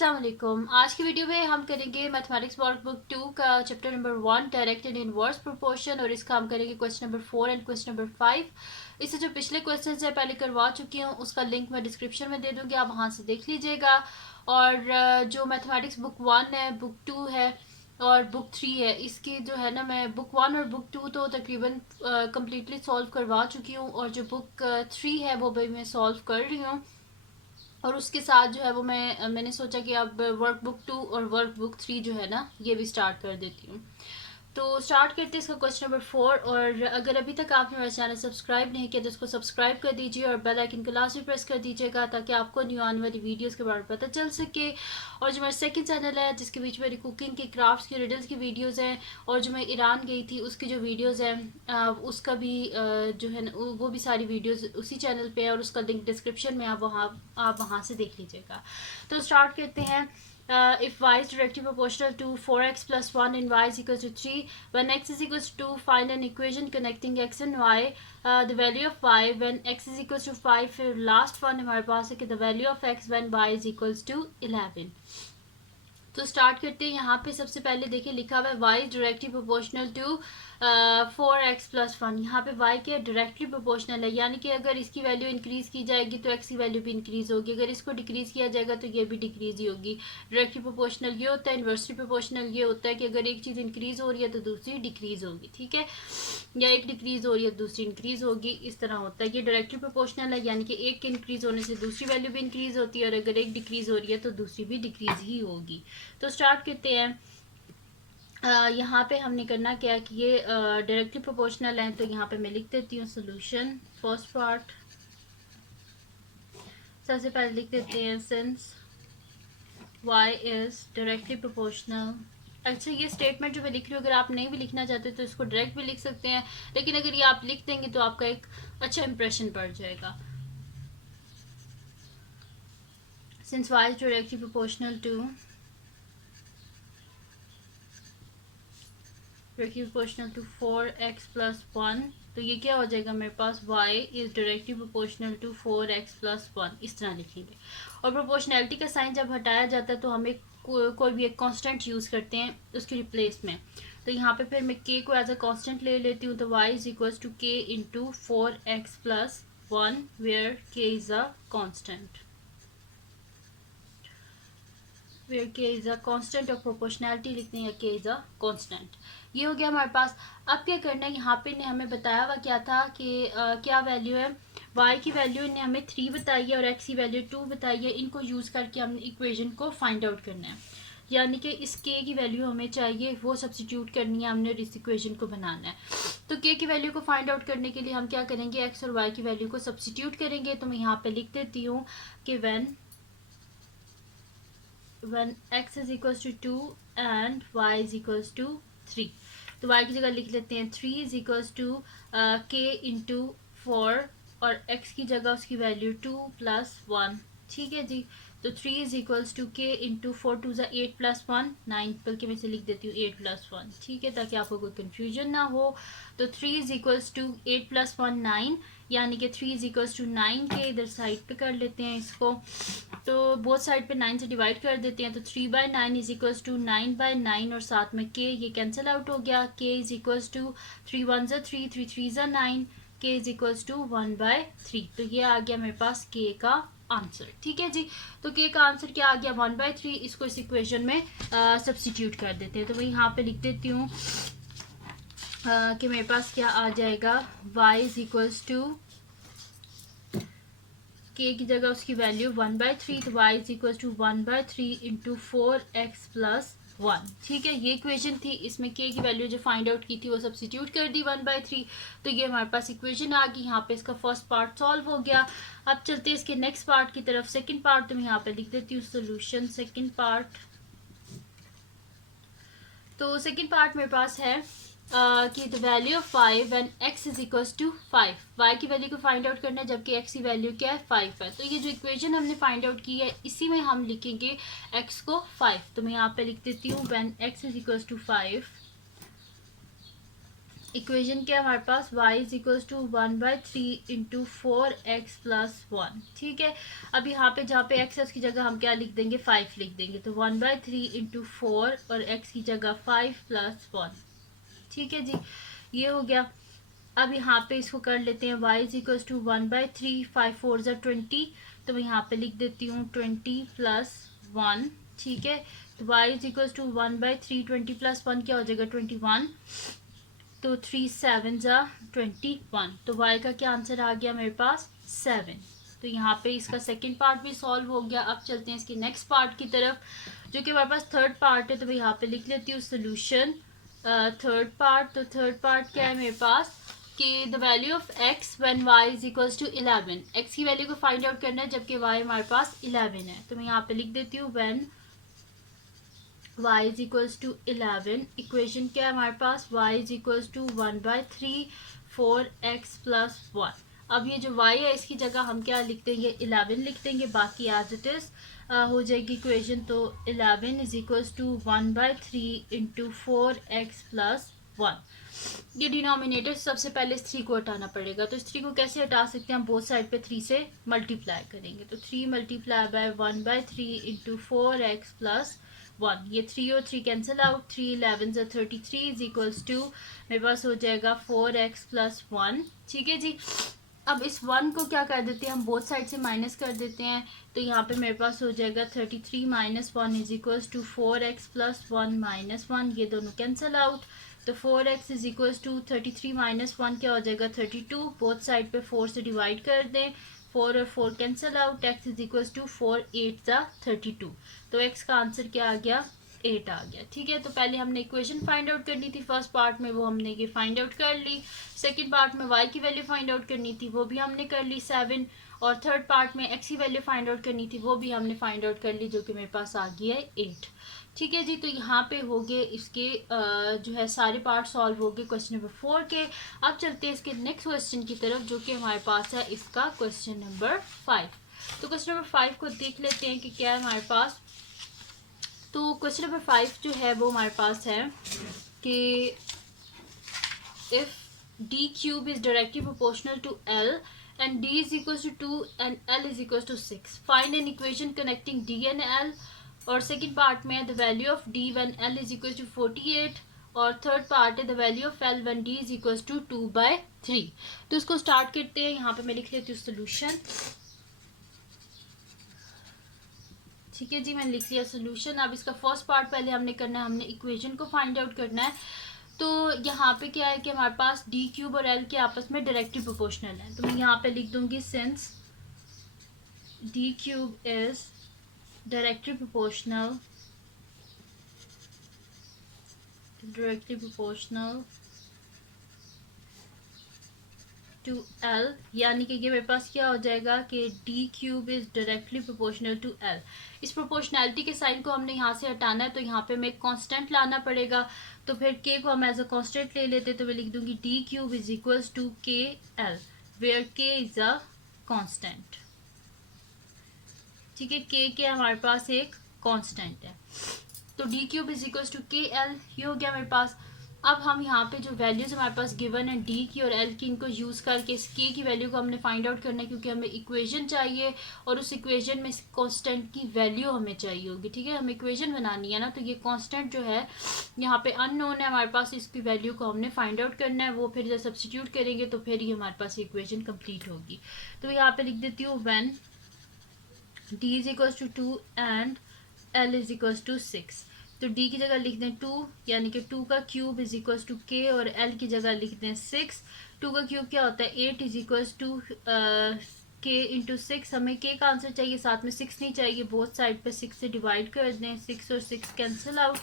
अस्सलाम वालेकुम। आज की वीडियो में हम करेंगे मैथमेटिक्स वर्कबुक 2 का chapter number 1 direct and inverse proportion और इसका हम करेंगे question number 4 and question number 5। इससे जो पिछले क्वेश्चन है पहले करवा चुकी हूँ, उसका लिंक मैं डिस्क्रिप्शन में दे दूँगी, आप वहाँ से देख लीजिएगा। और जो मैथमेटिक्स बुक 1 है, बुक 2 है और बुक 3 है, इसकी जो है ना मैं बुक 1 और बुक 2 तो तकरीबन कम्प्लीटली सॉल्व करवा चुकी हूँ और जो बुक 3 है वो भी मैं सॉल्व कर रही हूँ। और उसके साथ जो है वो मैंने सोचा कि अब वर्कबुक 2 और वर्कबुक 3 जो है ना ये भी स्टार्ट कर देती हूँ। तो स्टार्ट करते हैं इसका क्वेश्चन नंबर 4। और अगर अभी तक आपने मेरा चैनल सब्सक्राइब नहीं किया तो इसको सब्सक्राइब कर दीजिए और बेल आइकन को लास्ट में प्रेस कर दीजिएगा ताकि आपको न्यू आने वाली वीडियोस के बारे में पता चल सके। और जो मेरा सेकंड चैनल है जिसके बीच मेरी कुकिंग की, क्राफ्ट्स की, रिडल्स की वीडियोस हैं और जो मैं ईरान गई थी उसकी जो वीडियोस हैं उसका भी जो है ना वो भी सारी वीडियोस उसी चैनल पे है और उसका लिंक डिस्क्रिप्शन में आप वहाँ से देख लीजिएगा। तो स्टार्ट करते हैं। If y is directly proportional to 4x plus 1 and y is equal to 3, when x is equal to 2, find an equation connecting x and y. The value of y when x is equal to 5, फिर last one हमारे पास है कि the value of x when y is equal to 11. तो start करते हैं। यहाँ पे सबसे पहले देखिए लिखा हुआ है y is directly proportional to 4x plus 1। यहाँ पे y क्या डायरेक्टली प्रोपोर्शनल है, यानी कि अगर इसकी वैल्यू इंक्रीज की जाएगी तो x की वैल्यू भी इंक्रीज होगी, अगर इसको डिक्रीज किया जाएगा तो ये भी डिक्रीज ही होगी। डायरेक्टली प्रोपोर्शनल ये होता है, इन्वर्सली प्रोपोर्शनल ये होता है कि अगर एक चीज़ इंक्रीज हो रही है तो दूसरी डिक्रीज होगी, ठीक है, या एक डिक्रीज हो रही है तो दूसरी इंक्रीज होगी, इस तरह होता है। ये डायरेक्टली प्रोपोर्शनल है, यानी कि एक के इंक्रीज होने से दूसरी वैल्यू भी इंक्रीज होती है और अगर एक डिक्रीज हो रही है तो दूसरी भी डिक्रीज ही होगी। तो स्टार्ट करते हैं। यहाँ पे हमने करना क्या है कि ये डायरेक्टली प्रोपोर्शनल है, तो यहाँ पे मैं लिख देती हूँ सोल्यूशन। फर्स्ट पार्ट सबसे पहले लिख देते हैं since y is directly proportional. अच्छा, ये स्टेटमेंट जो मैं लिख रही हूँ अगर आप नहीं भी लिखना चाहते तो इसको डायरेक्ट भी लिख सकते हैं, लेकिन अगर ये आप लिख देंगे तो आपका एक अच्छा इंप्रेशन पड़ जाएगा। Since y is directly proportional to proportional to 4x plus 1, तो ये क्या हो जाएगा मेरे पास y is directly proportional to 4x plus 1, इस तरह लिखेंगे। और प्रोपोर्शनैलिटी का साइन जब हटाया जाता है तो हम एक कोई भी एक कांस्टेंट यूज़ करते हैं उसके रिप्लेस में। तो यहाँ पे फिर मैं k को एज अ कांस्टेंट ले लेती हूँ, तो y is equal to k into 4x plus 1 where k is a constant, where k is a constant of proportionality लिखते हैं या k is a constant। ये हो गया हमारे पास। अब क्या करना है, यहाँ पे ने हमें बताया हुआ क्या था कि क्या वैल्यू है, y की वैल्यू ने हमें 3 बताई है और x की वैल्यू 2 बताई है। इनको यूज़ करके हमने इक्वेशन को फाइंड आउट करना है, यानी कि इस k की वैल्यू हमें चाहिए वो सब्सटीट्यूट करनी है हमने और इस इक्वेशन को बनाना है। तो k की वैल्यू को फाइंड आउट करने के लिए हम क्या करेंगे, x और y की वैल्यू को सब्सटीट्यूट करेंगे। तो मैं यहाँ पे लिख देती हूँ कि when x is equals to 2 and y is equals to 3, तो y की जगह लिख लेते हैं 3 is equals to k into 4 और x की जगह उसकी वैल्यू 2 plus 1, ठीक है जी। तो 3 is equals to k into 4 2 is 8 plus 1 9, बल्कि मैं इसे लिख देती हूँ 8 plus 1, ठीक है, ताकि आपको कोई कन्फ्यूजन ना हो। तो 3 is equals to 8 plus 1 9, यानी कि 3 is equals to 9 के इधर साइड पे कर लेते हैं इसको, तो बोथ साइड पे 9 से डिवाइड कर देते हैं। तो 3/9 इज इक्वल्स टू 9/9 और साथ में k ये कैंसिल आउट हो गया। k is equals to 3 1 3 3 3 9, k is equals to 1/3। तो ये आ गया मेरे पास k का आंसर, ठीक है जी। तो k का आंसर क्या आ गया 1/3। इसको इस इक्वेशन में सब्सटीट्यूट कर देते हैं। तो मैं यहाँ पे लिख देती हूँ कि मेरे पास क्या आ जाएगा, y is equals to k की जगह उसकी वैल्यू 1/3, तो y is equal to 1/3 into 4x plus 1, ठीक है। ये इक्वेशन थी, इसमें k की वैल्यू जो फाइंड आउट की थी वो सब्सटीट्यूट कर दी 1/3, तो ये हमारे पास इक्वेशन आ गई। यहाँ पे इसका फर्स्ट पार्ट सॉल्व हो गया। अब चलते हैं इसके नेक्स्ट पार्ट की तरफ। सेकंड पार्ट तो मैं यहाँ पे लिख देती हूँ सोल्यूशन सेकंड पार्ट। तो सेकंड पार्ट मेरे पास है कि the value of y when x is equals to 5, y की वैल्यू को फाइंड आउट करना है जबकि x की वैल्यू क्या है 5 है। तो ये जो इक्वेशन हमने फाइंड आउट की है इसी में हम लिखेंगे x को 5। तो मैं यहाँ पे लिख देती हूँ when x is equals to 5 equation क्या है हमारे पास, y is equals to 1/3 into 4x plus 1। ठीक है, अब यहाँ पे जहाँ पे x है उसकी जगह हम क्या लिख देंगे, 5 लिख देंगे। तो 1/3 इंटू 4 और x की जगह 5 प्लस 1। ठीक है जी, ये हो गया। अब यहाँ पे इसको कर लेते हैं, y इज इक्वल्स टू 1/3, 5 4 ज़ा 20, तो मैं यहाँ पे लिख देती हूँ 20 प्लस 1। ठीक है, तो y is equals to 1/3, 20 plus 1 क्या हो जाएगा 21, तो 3 7 ज़ा 21, तो y का क्या आंसर आ गया मेरे पास 7। तो यहाँ पे इसका सेकंड पार्ट भी सॉल्व हो गया। अब चलते हैं इसके नेक्स्ट पार्ट की तरफ, जो कि हमारे पास थर्ड पार्ट है। तो मैं यहाँ पे लिख लेती हूँ सोल्यूशन थर्ड पार्ट। तो थर्ड पार्ट क्या है मेरे पास कि the value of x when y is equals to 11। x की वैल्यू को फाइंड आउट करना है जबकि y हमारे पास 11 है। तो मैं यहाँ पे लिख देती हूँ when y is equals to 11। Equation क्या है हमारे पास, y is equals to 1/3 4x plus 1। अब ये जो y है इसकी जगह हम क्या लिख देंगे, 11 लिख देंगे, बाकी एज इट इज हो जाएगी इक्वेशन। तो 11 is equals to 1/3 into 4x plus 1। ये डिनोमिनेटर सबसे पहले इस 3 को हटाना पड़ेगा। तो इस 3 को कैसे हटा सकते हैं, हम बोथ साइड पे 3 से मल्टीप्लाई करेंगे। तो 3 multiply by 1/3 into 4x plus 1। ये 3 और 3 कैंसिल आउट, 3 11 ज़ा 33 इज इक्वल्स टू मेरे पास हो जाएगा 4x प्लस 1। ठीक है जी, अब इस 1 को क्या कर देते हैं, हम बोथ साइड से माइनस कर देते हैं। तो यहाँ पे मेरे पास हो जाएगा 33 minus 1 is equals to 4x plus 1 minus 1। ये दोनों कैंसिल आउट, तो 4x is equals to 33 minus 1 क्या हो जाएगा 32। बोथ साइड पे 4 से डिवाइड कर दें, 4 और 4 cancel out, x is equals to 4 8 ज़ा 32। तो x का आंसर क्या आ गया, 8 आ गया। ठीक है, तो पहले हमने इक्वेशन फाइंड आउट करनी थी फर्स्ट पार्ट में, वो हमने ये फाइंड आउट कर ली। सेकंड पार्ट में y की वैल्यू फाइंड आउट करनी थी, वो भी हमने कर ली 7। और थर्ड पार्ट में x की वैल्यू फाइंड आउट करनी थी, वो भी हमने फाइंड आउट कर ली, जो कि मेरे पास आ गई है 8। ठीक है जी, तो यहाँ पे हो गए इसके जो है सारे पार्ट सॉल्व हो गए क्वेश्चन नंबर 4 के। अब चलते हैं इसके नेक्स्ट क्वेश्चन की तरफ, जो कि हमारे पास है इसका क्वेश्चन नंबर 5। तो क्वेश्चन नंबर 5 को देख लेते हैं कि क्या है हमारे पास। तो क्वेश्चन नंबर 5 जो है वो हमारे पास है कि if d cube is directly proportional to L and d is equals to 2 and L is equals to 6, find an equation connecting d and L। और सेकंड पार्ट में the value of d when L is equals to 48। और third part है the value of L when d is equals to 2/3। तो इसको start करते हैं, यहाँ पे मैं लिख लेती हूँ सोल्यूशन। ठीक है जी, मैंने लिख लिया सोल्यूशन। अब इसका फर्स्ट पार्ट पहले हमने करना है, हमने इक्वेशन को फाइंड आउट करना है। तो यहाँ पे क्या है कि हमारे पास डी क्यूब और एल के आपस में डायरेक्टली प्रोपोर्शनल है। तो मैं यहाँ पे लिख दूंगी since d cube is directly proportional to l, यानी कि ये मेरे पास क्या हो जाएगा कि d cube is directly proportional to l. इस प्रोपोर्शनैलिटी के साइन को हमने यहाँ से हटाना है, तो यहाँ पे हमें कांस्टेंट लाना पड़ेगा। तो फिर के को हम एज अ कांस्टेंट ले लेते, तो मैं लिख दूंगी d cube is equals to k l, where k is a constant. ठीक है, के हमारे पास एक कांस्टेंट है। तो d cube is equals to k l, ये हो गया मेरे पास। अब हम यहाँ पे जो वैल्यूज हमारे पास गिवन है डी की और एल की, इनको यूज़ करके इस के की वैल्यू को हमने फाइंड आउट करना है, क्योंकि हमें इक्वेशन चाहिए और उस इक्वेशन में इस कांस्टेंट की वैल्यू हमें चाहिए होगी। ठीक है, हमें इक्वेशन बनानी है ना, तो ये कांस्टेंट जो है यहाँ पे अननोन है हमारे पास, इसकी वैल्यू को हमने फाइंड आउट करना है। वो फिर जब सब्सटीट्यूट करेंगे तो फिर ही हमारे पास इक्वेशन कंप्लीट होगी। तो यहाँ पे लिख देती हूँ when d is equals to 2 and l is equals to 6। तो d की जगह लिख दें 2, यानी कि 2 का cube is equals to k, और l की जगह लिख दें 6। 2 का क्यूब क्या होता है 8 is equals to k into 6। हमें k का आंसर चाहिए, साथ में 6 नहीं चाहिए। बोथ साइड पे 6 से डिवाइड कर दें, 6 और 6 कैंसिल आउट।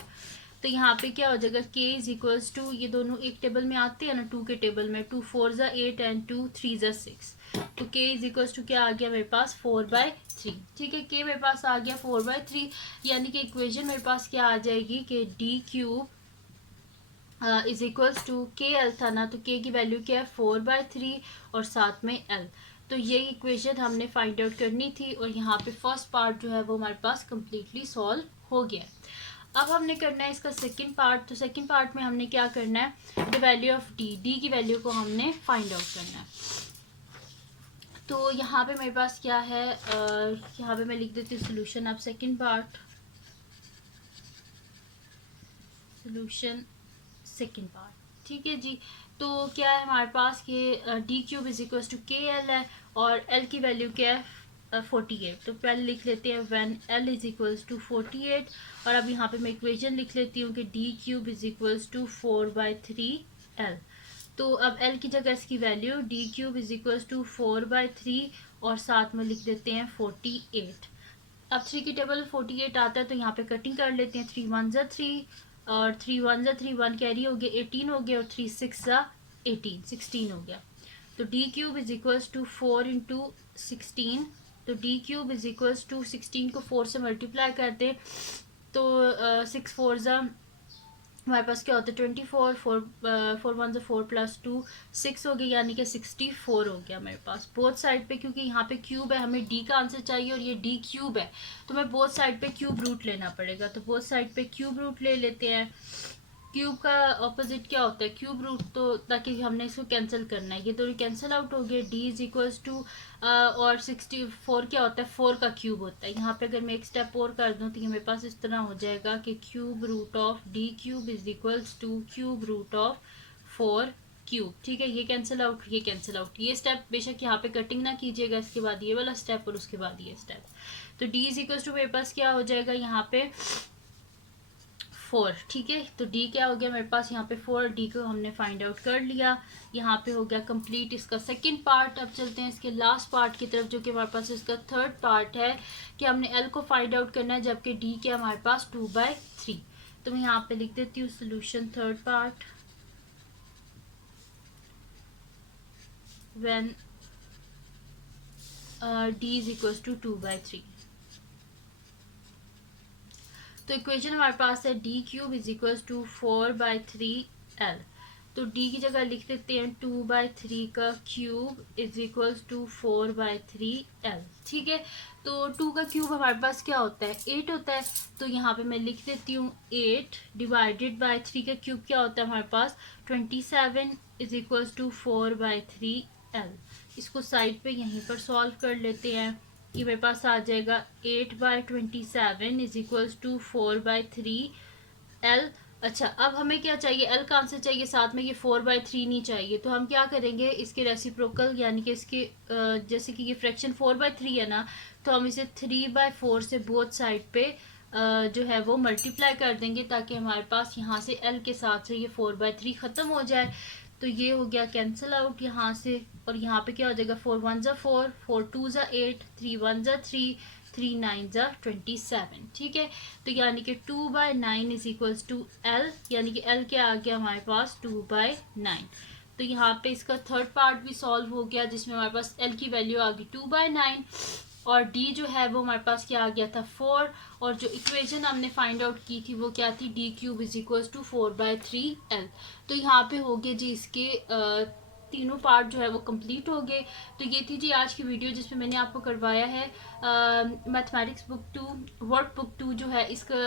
तो यहाँ पे क्या हो जाएगा k इज इक्वल्स टू, ये दोनों एक टेबल में आते हैं ना 2 के टेबल में, 2 4 ज़ा 8 एंड 2 3 ज़ा 6। तो k इज इक्वल्स टू क्या आ गया मेरे पास 4/3। ठीक है, k मेरे पास आ गया 4/3, यानी कि इक्वेशन मेरे पास क्या आ जाएगी कि d cube is equals to k l था ना, तो k की वैल्यू क्या है 4/3 और साथ में l। तो ये इक्वेशन हमने फाइंड आउट करनी थी, और यहाँ पे फर्स्ट पार्ट जो है वो हमारे पास कम्प्लीटली सॉल्व हो गया। अब हमने करना है इसका सेकंड पार्ट। तो सेकंड पार्ट में हमने क्या करना है, द वैल्यू ऑफ डी की वैल्यू को हमने फाइंड आउट करना है। तो यहाँ पे मेरे पास क्या है, यहाँ पे मैं लिख देती हूँ सोल्यूशन। अब second part, solution second part, ठीक है जी। तो क्या है हमारे पास कि d cube is equal to k l है और एल की वैल्यू क्या है 48। तो पहले लिख लेते हैं when l is equals to 48। और अब यहाँ पे मैं इक्वेशन लिख लेती हूँ कि d cube is equals to 4/3 l. तो अब एल की जगह इसकी value d cube is equals to 4/3 और साथ में लिख देते हैं 48। अब 3 की टेबल 48 आता है तो यहाँ पे कटिंग कर लेते हैं। 3 1 3 और 3 1 3 1 कैरी हो गया 18 हो गया और 3 6 18 16 हो गया। तो d cube is equals to 4 into 16। तो d cube is equals to 16 को 4 से मल्टीप्लाई करते तो 6 4 हमारे पास क्या होता है 24। 4 1 4 प्लस 2 6 हो गया, यानी कि 64 हो गया मेरे पास बोथ साइड पे। क्योंकि यहाँ पे क्यूब है, हमें डी का आंसर चाहिए और ये डी क्यूब है, तो मैं बोथ साइड पे क्यूब रूट लेना पड़ेगा। तो बोथ साइड पे क्यूब रूट ले लेते हैं। क्यूब का ऑपोजिट क्या होता है क्यूब रूट, तो ताकि हमने इसको कैंसिल करना है, ये तो कैंसिल आउट हो गया। डी इज इक्वल्स टू और 64 क्या होता है 4 का क्यूब होता है। यहाँ पे अगर मैं एक स्टेप और कर दूँ तो ये मेरे पास इस तरह हो जाएगा कि cube root of d cube is equals to cube root of 4 cube. ठीक है, ये कैंसिल आउट, ये कैंसिल आउट। ये स्टेप बेशक यहाँ पे कटिंग ना कीजिएगा, इसके बाद ये वाला स्टेप और उसके बाद ये स्टेप। तो डी इज इक्वल्स टू मेरे पास क्या हो जाएगा यहाँ पे 4। ठीक है, तो डी क्या हो गया मेरे पास यहाँ पे 4। डी को हमने फाइंड आउट कर लिया। यहाँ पे हो गया कंप्लीट इसका सेकंड पार्ट। अब चलते हैं इसके लास्ट पार्ट की तरफ, जो कि हमारे पास इसका थर्ड पार्ट है कि हमने एल को फाइंड आउट करना है, जबकि डी क्या हमारे पास 2/3। तो मैं यहाँ पे लिख देती हूँ solution third part when d is equal to 2/3। तो इक्वेशन हमारे पास है d cube is equal to 4/3 l. तो डी की जगह लिख देते हैं 2/3 का cube is equal to 4/3 l. ठीक है, तो 2 का क्यूब हमारे पास क्या होता है 8 होता है। तो यहाँ पे मैं लिख देती हूँ 8 डिवाइडेड बाय 3 का क्यूब क्या होता है हमारे पास 27 इज इक्वल टू 4/3 एल। इसको साइड पे यहीं पर सॉल्व कर लेते हैं। ये मेरे पास आ जाएगा 8/27 इज इक्वल्स टू 4/3 एल। अच्छा, अब हमें क्या चाहिए एल का आंसर चाहिए, साथ में ये 4/3 नहीं चाहिए। तो हम क्या करेंगे इसके रेसिप्रोकल, यानी कि इसके जैसे कि ये फ्रैक्शन 4/3 है ना, तो हम इसे 3/4 से बोथ साइड पे जो है वो मल्टीप्लाई कर देंगे, ताकि हमारे पास यहाँ से एल के साथ से ये 4/3 ख़त्म हो जाए। तो ये हो गया कैंसिल आउट यहाँ से, और यहाँ पे क्या हो जाएगा 4 1 4, 4 2 8, 3 1 3, 3 9 27। ठीक है, तो यानी कि 2/9 इज इक्वल्स टू एल, यानी कि एल क्या आ गया हमारे पास 2/9। तो यहाँ पे इसका थर्ड पार्ट भी सॉल्व हो गया, जिसमें हमारे पास एल की वैल्यू आ गई 2/9 और डी जो है वो हमारे पास क्या आ गया था 4। और जो इक्वेशन हमने फाइंड आउट की थी वो क्या थी d cube is equals to 4/3 l. तो यहाँ पे हो गए जी इसके तीनों पार्ट जो है वो कंप्लीट हो गए। तो ये थी जी आज की वीडियो, जिसमें मैंने आपको करवाया है मैथमेटिक्स बुक 2 वर्क बुक 2 जो है इसका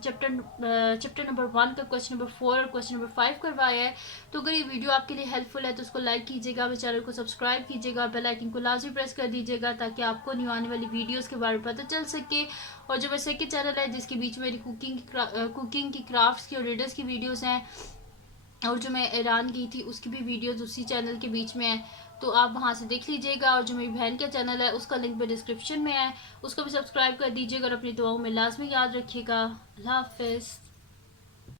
चैप्टर नंबर 1 का क्वेश्चन नंबर 4 और क्वेश्चन नंबर 5 करवाया है। तो अगर ये वीडियो आपके लिए हेल्पफुल है तो उसको लाइक कीजिएगा, मेरे चैनल को सब्सक्राइब कीजिएगा, बेल आइकन को लाजमी प्रेस कर दीजिएगा, ताकि आपको न्यू आने वाली वीडियोज़ के बारे में पता चल सके। और जो मेरा सेकंड चैनल है जिसके बीच में मेरी कुकिंग की क्राफ्ट्स की और रीडर्स की वीडियोज़ हैं, और जो मैं ईरान गई थी उसकी भी वीडियोस उसी चैनल के बीच में है, तो आप वहां से देख लीजिएगा। और जो मेरी बहन का चैनल है उसका लिंक भी डिस्क्रिप्शन में है, उसको भी सब्सक्राइब कर दीजिएगा और अपनी दुआओं में लाजमी याद रखिएगा। अल्लाह हाफिज़।